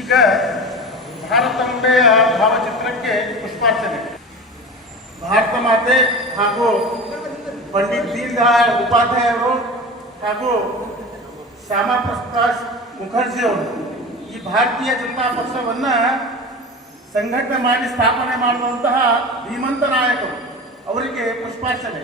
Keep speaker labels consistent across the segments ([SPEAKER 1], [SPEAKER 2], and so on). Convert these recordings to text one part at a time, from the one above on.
[SPEAKER 1] ಈಗ ಭಾರತಾಂಬೆಯ ಭಾವಚಿತ್ರಕ್ಕೆ ಪುಷ್ಪಾರ್ಚನೆ. ಭಾರತ ಮಾತೆ ಹಾಗೂ ಪಂಡಿತ್ ದೀನ್ ದಯಾಳ್ ಉಪಾಧ್ಯಾಯ ಅವರು ಹಾಗೂ ಶ್ಯಾಮಾ ಪ್ರಸಾದ್ ಮುಖರ್ಜಿ ಅವರು ಈ ಭಾರತೀಯ ಜನತಾ ಪಕ್ಷವನ್ನು ಸಂಘಟನೆ ಮಾಡಿ ಸ್ಥಾಪನೆ ಮಾಡುವಂತಹ ಧೀಮಂತ ನಾಯಕರು. ಅವರಿಗೆ ಪುಷ್ಪಾರ್ಚನೆ.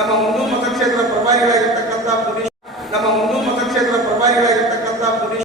[SPEAKER 2] tá bom do